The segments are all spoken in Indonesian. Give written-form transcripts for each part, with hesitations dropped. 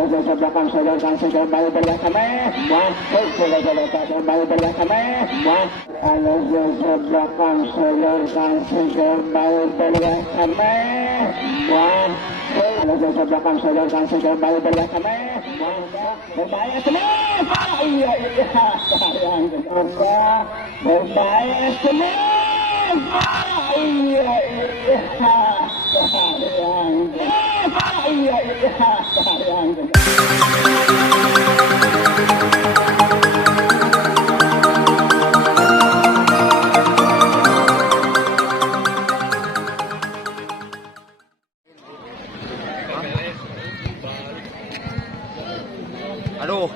kalau saya belakang sodorkan saya kembali belakang masuk saya kembali belakang kalau saya belakang sodorkan saya kembali belakang kalau saya belakang sodorkan saya kembali belakang berbahaya semua iya sayang berbahaya semua iya sayang iya sayang. Aduh,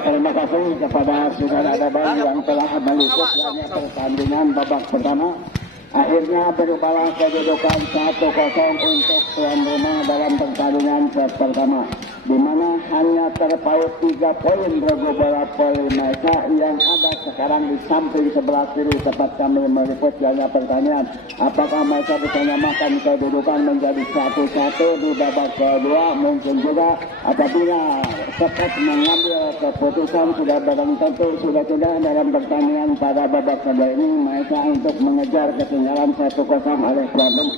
terima kasih kepada saudara Abang yang telah meliput pertandingan babak pertama. Akhirnya berubah kedudukan 1-0 untuk tuan rumah dalam pertandingan set pertama, di mana hanya terpaut 3 poin regu bola Polimeca yang ada sekarang di samping sebelah kiri tempat kami meliput jalannya pertandingan. Apakah mereka bisa menyamakan kedudukan menjadi 1-1 di babak kedua? Mungkin juga apabila cepat mengambil keputusan sudah barang tentu sudah tidak dalam pertandingan pada babak kedua ini mereka untuk mengejar ketinggalan 1-0 oleh tuan rumah.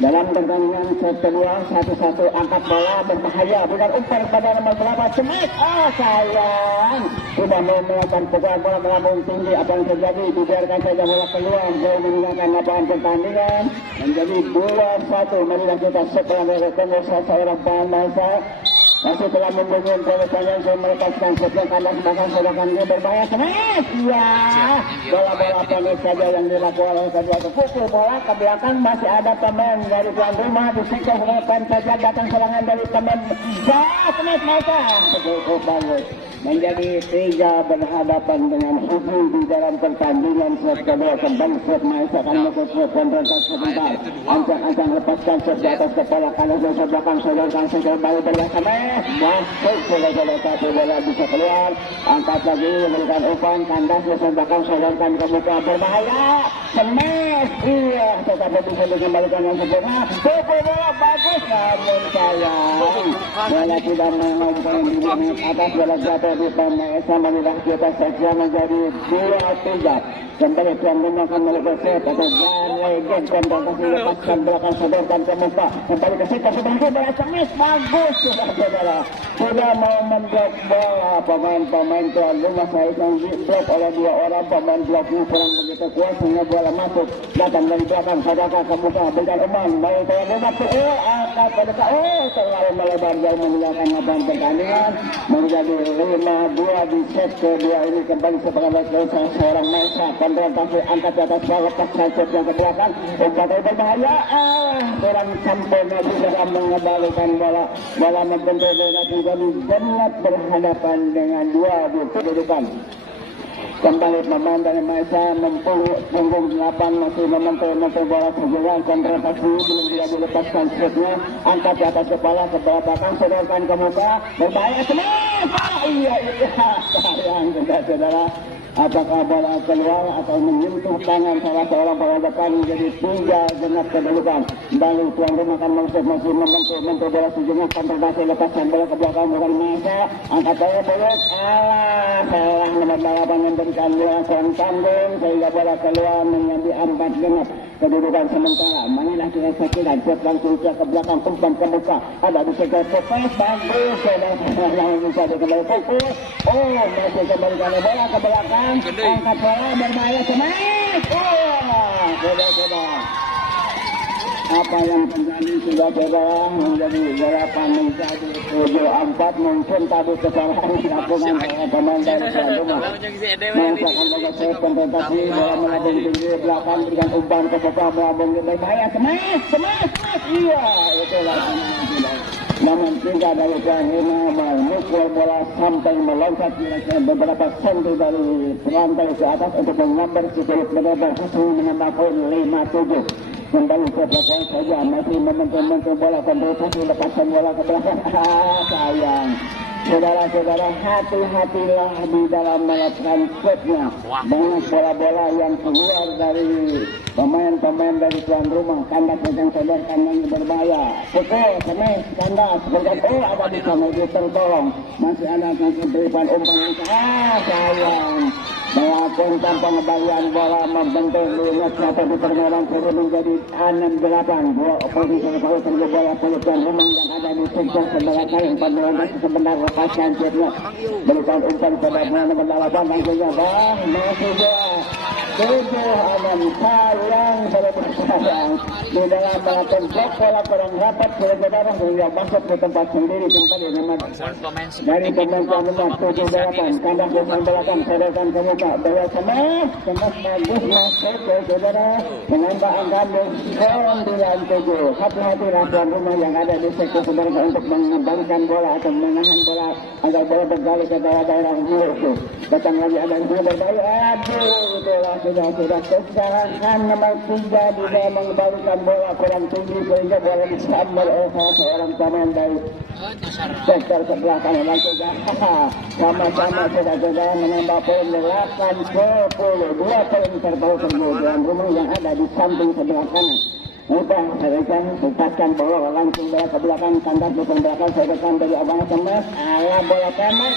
Dalam pertandingan set kedua 1-1 angkat bola berbahaya bukan umpan pada nomor berapa cemek sayang sudah mau melakukan pukulan bola melambung tinggi. Apa yang terjadi? Dibiarkan saja bola keluar jauh meninggalkan lapangan pertandingan menjadi 2-1. Marilah kita setelah merekam seorang pemain masih telah membangun pertandingan saya melepaskan sebelah kanan bahkan sedangkan dia berbahaya semet iya bola-bola pendek saja yang dilakukan oleh kedua pukul bola ke belakang masih ada pemain dari tuan rumah disiksa serangan saja datang serangan dari pemain semet mereka cukup bagus menjadi 3 berhadapan dengan Sufi di dalam pertandingan set kedua. Kembali set mereka akan melakukan konfrontasi sebentar ancang-ancang lepaskan set di atas kepala kanan dan belakang sodorkan set kembali belakang masuk satu bola bisa keluar angkat lagi memberikan umpan kandas belakang sodorkan ke muka berbahaya semes iya tetapi bisa dikembalikan yang sempurna pukul bola bagus namun sayang bola tidak mengumpan di atas bola jatuh di pemain marilah kita saja menjadi 2-3. Kembali tuan rumah akan melakukan set atau legend kontrasi lepaskan belakang sodorkan ke muka kembali ke situ sebenarnya bola semis bagus sudah mau memblok bola pemain tuan rumah saya yang diblok oleh 2 orang pemain bloknya kurang begitu kuat sehingga bola masuk datang dari belakang sodorkan ke muka berikan umpan baik tuan rumah angkat pada terlalu melebar jauh meninggalkan lapangan pertandingan menjadi 5-2 di set kedua ini. Kembali sebagai seorang Mesa kontrasi angkat di atas bola lepas set yang ke belakang umpan berbahaya kurang sempurna juga mengembalikan bola membentuk menjadi benar berhadapan dengan 2 kedudukan. Kembali pemain dari Malaysia punggung 8 masih membentuk bola sejarah kontrasi belum dia dilepaskan setnya angkat di atas kepala ke belakang sodorkan ke muka berbahaya semua iya sayang saudara apakah bola keluar atau menyentuh tangan salah seorang pemain depan menjadi 3 genap kedudukan. Kembali tuan rumah akan masih membentuk bola sejenak kontrasi lepaskan bola ke belakang bukan Malaysia angkat bola salah nomor 8 memberikan bola kurang tanggung sehingga bola keluar menjadi 4 genap kedudukan sementara. Manilah kita saksikan set langsung ke belakang umpan ke muka ada di sekitar cepat bagus yang bisa dikembali pukul masih kembalikan bola ke belakang angkat bola berbahaya semangat sudah apa yang terjadi sudah saudara menjadi 8 menjadi 7-4 mungkin tadi kesalahan dilakukan oleh pemain dari tuan rumah melakukan negosiasi konsentrasi bola melambung tinggi belakang dengan umpan ke belakang melambung berbahaya semangat iya itulah namun 3 dari tuan rumah memukul bola sampai meloncat beberapa senti dari lantai ke atas untuk mengambil spirit benar-benar sesuai dengan poin 5-7. kembali ke belakang saja, masih mementum bola kontrasasi, lepaskan bola ke belakang. Sayang. Saudara-saudara, hati-hatilah di dalam melakukan setnya. Banyak bola-bola yang keluar dari pemain-pemain dari tuan rumah. Kandas yang sadar kandang berbahaya. Pukul, semes, kandas. Berkata, ada di sana itu tertolong. Masih ada yang berikan umpan yang sayang. Melakukan tanpa ngebayan bola membentuk lunas atau di permainan turun menjadi 6-8. Dua oposisi kalau terjadi bola pelukan rumah yang ada di sektor sebelah kanan. Panduan sebentar lepaskan setnya. Berikan umpan pada nomor 8 langsungnya. Masih dia. 7-6 sayang sayang di dalam melakukan blok bola kurang rapat saudara sehingga masuk ke tempat sendiri kembali dari pemain nomor 7-8 kandang pemain belakang sedotan ke muka bola semes bagus masuk ke saudara menambah angka 9-7. Hati-hati tuan rumah yang ada di sektor saudara untuk mengembangkan bola atau menahan bola agar bola bergali ke daerah musuh. Datang lagi ada yang berbahaya. Aduh itulah sudah kesalahan nomor 3 di dalam mengembalikan bola kurang tinggi sehingga bola disambar oleh salah seorang pemain dari sektor sebelah kanan. Langsung sama-sama saudara-saudara menambah poin 8-10. 2 poin terbaru tuan rumah yang ada di samping sebelah kanan. Mudah saudara lepaskan bola langsung bola ke belakang, kandas di belakang saudara dari abang semes. Bola pendek.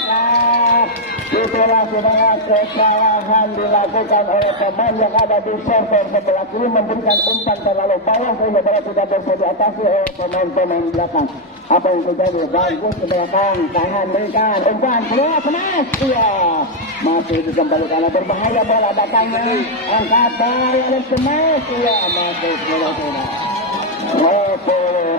Itulah saudara kesalahan dilakukan oleh pemain yang ada di server sebelah kiri memberikan umpan terlalu bawah sehingga bola tidak bisa diatasi oleh pemain-pemain belakang. Apa yang terjadi? Bagus ke belakang, tahan berikan umpan keluar semes. Iya, masih dikembalikan berbahaya bola datangnya. Angkat bola dan semes. Iya, masih bola.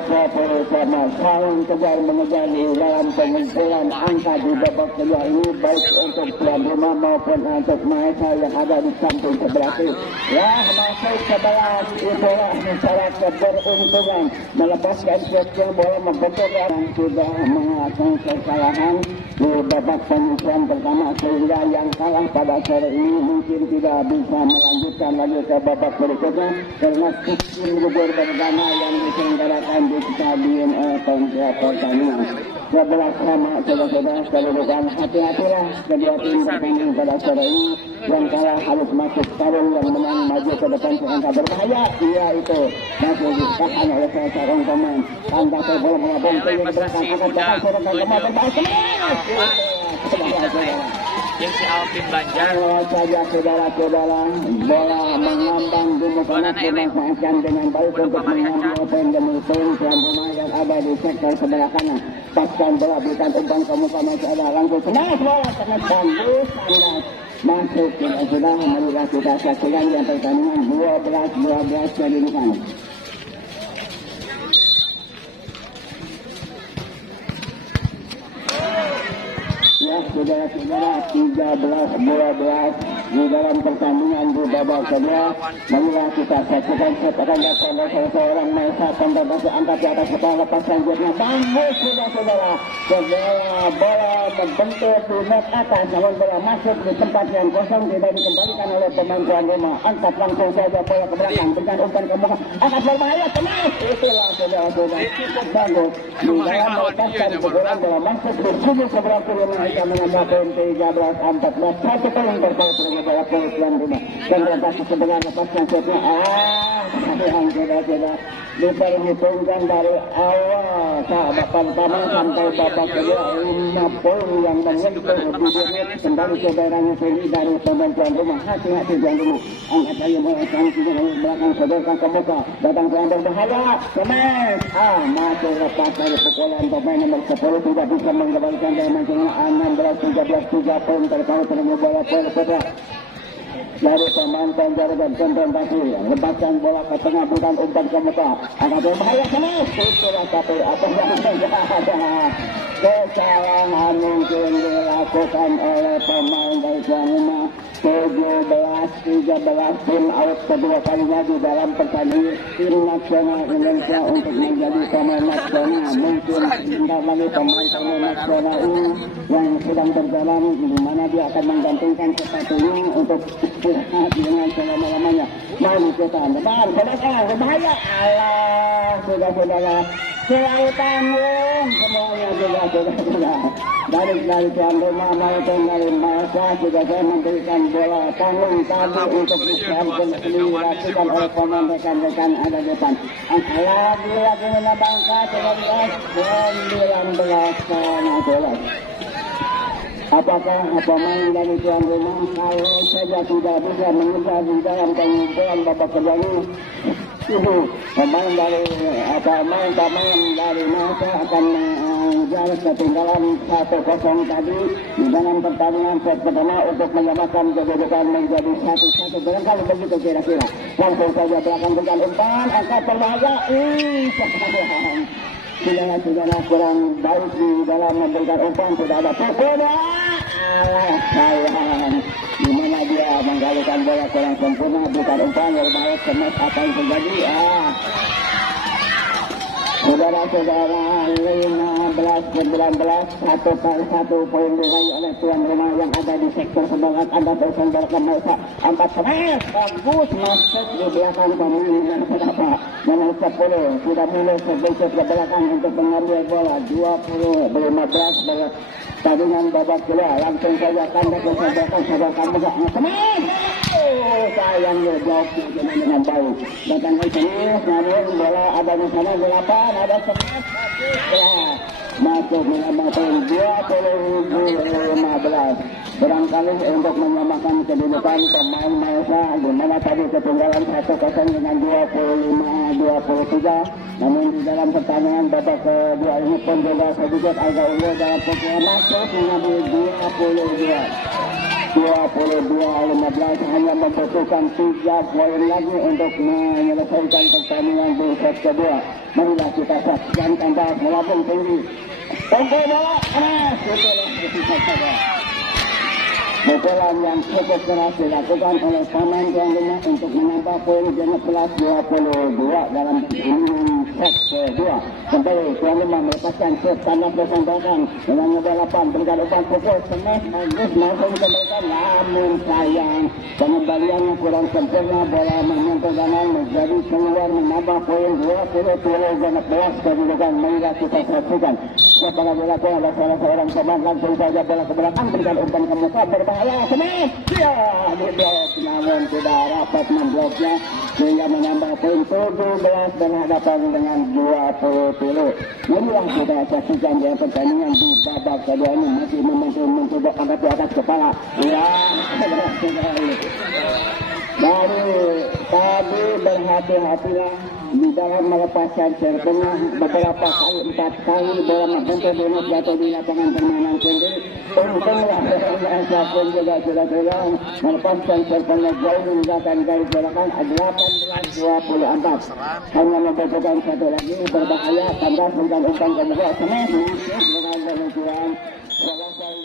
10 sama saling kejar mengejar di dalam pengumpulan angka di babak kedua ini baik untuk tuan rumah maupun untuk Maesa yang ada di samping sebelah kiri. Ya, masuk sebelah itulah masalah keberuntungan melepaskan setnya bola membentuk yang sudah melakukan kesalahan di babak penyusuan pertama sehingga yang kalah pada sore ini mungkin tidak bisa melanjutkan lagi ke babak berikutnya karena sistem gugur pertama yang diselenggarakan di stadion penggerak pertandingan. 11 sama saudara-saudara sekali bukan hati-hatilah kedua tim bertanding pada sore ini. Yang kalah harus masuk tarung, yang menang maju ke depan seangka berbahaya. Iya itu masih ditahan oleh salah seorang pemain. Tanda bola mengabung ke belakang akan datang seorang pemain berbahaya. Saudara-saudara. Yang si Alvin Banjar. Kalau saja saudara-saudara bola mengambang di muka dimanfaatkan dengan baik untuk mengambil poin demi poin tuan rumah yang ada di sektor sebelah kanan. Paskan bola berikan umpan ke muka masih ada langsung semangat bola sangat bagus sangat masuk sudah marilah kita saksikan yang pertandingan 12-12 kedudukan. Ya saudara-saudara 13-12 di dalam pertandingan di babak kedua. Marilah kita saksikan akan datang oleh seorang Maesa kontrasasi angkat di atas kepala lepas selanjutnya. Bagus saudara-saudara. Bola membentuk di net atas namun bola masuk di tempat yang kosong tidak dikembalikan oleh pemain tuan rumah. Angkat langsung saja bola ke belakang berikan umpan ke muka. Angkat berbahaya teman. Itulah saudara-saudara. Bagus. Di dalam melepaskan kebobolan bola masuk di sini sebelah kiri akan menambah poin 13-14. 1 poin berpaut dengan bola tuan rumah. Dan berangkat sebenarnya lepaskan setnya. Yang saudara-saudara diperhitungkan dari awal babak pertama sampai babak kedua 5 poin yang menyentuh di dunia kembali ke daerahnya sendiri dari pemain tuan rumah. Hati-hati tuan rumah. Angkat lagi bola sanksinya dari belakang sodorkan ke muka. Datang ke yang berbahaya. Semes. Masih lepas dari pukulan pemain nomor 10 tidak bisa mengembalikan dari mancingnya 16-13 3 poin terpaut dengan bola poin kedua. Dari pemain Banjar dan konsentrasi lepaskan bola ke tengah bukan umpan ke muka akan berbahaya semes. Itulah tapi apa yang ada kesalahan mungkin dilakukan oleh pemain dari tuan rumah 17-13 tim out kedua kalinya di dalam pertandingan tim nasional Indonesia untuk menjadi pemain nasional. Mungkin sebentar lagi pemain nasional ini yang sedang berjalan di mana dia akan menggantikan sepatunya untuk istirahat dengan selama-lamanya. Mari kita depan, berbahaya. Allah, sudah kelautan semuanya sudah. Dari tuan rumah maupun dari masa sudah saya memberikan bola tanggung tadi untuk dilakukan oleh pemain rekan-rekan ada di depan. Lagi menabangka 19 Apakah pemain dari tuan rumah kalau saja tidak bisa mengejar di dalam pengumpulan babak kedua ini? Pemain dari masa akan mengejar ketinggalan 1-0 tadi di dalam pertandingan set pertama untuk menyamakan kedudukan menjadi 1-1. Barangkali begitu kira-kira. Langsung saja belakang dengan umpan angkat berbahaya. Tidak kurang baik di dalam memberikan umpan, tidak ada pukul. Sayang, di mana dia menggalikan bola kurang sempurna, bukan umpan berbahaya. Kemas apa yang terjadi? Saudara-saudara, 15-19, 1-1 poin diraih oleh tuan rumah yang ada di sektor sebelah Anda bersendarkan Masa 4 bagus masuk di belakang pemain yang berapa nomor 10 sudah mulai sedikit ke belakang untuk mengambil bola 20-15 bola tandingan babak kedua langsung saja Anda bersendarkan Masa sayangnya jauh dengan baik datang ke sini namun bola ada di sana 8 ada 11 masuk menambah poin 20-15 barangkali untuk menyamakan kedudukan pemain Malaysia di mana tadi ketinggalan 1-0 dengan 25-23 namun di dalam pertandingan babak kedua ini pun juga sedikit agak unggul dalam pertandingan masuk mengambil 22-15 hanya membutuhkan 3 poin lagi untuk menyelesaikan pertandingan di set kedua. Marilah kita saksikan tanpa melambung tinggi. Tempo bola keras, itulah keputusan saja. Pukulan yang cukup keras dilakukan oleh pemain tuan rumah untuk menambah poin dengan 22 dalam set kedua. Kembali tuan rumah melepaskan set tanda persendakan dengan nomor 8 berikan umpan pukul semes bagus langsung dikembalikan namun sayang pengembaliannya kurang sempurna bola menyentuh gawang menjadi keluar menambah poin 20-15 kedudukan. Marilah kita saksikan setelah dilakukan oleh salah seorang pemain langsung saja bola ke belakang berikan umpan ke muka berbahaya semes dia diblok namun tidak rapat membloknya sehingga menambah poin 17 berhadapan dengan 20. Marilah kita saksikan dia pertandingan di babak kedua ini masih mencoba angkat di atas kepala dari tadi berhati-hatilah di dalam melepaskan serpennya beberapa kali 4 kali bola menyentuh bonus jatuh di lapangan permainan sendiri. Untunglah pun juga sudah telah melepaskan serpennya jauh meninggalkan garis belakang 18-24 hanya membutuhkan satu lagi berbahaya tandas dengan umpan ke muka semes dengan kelucuan selesai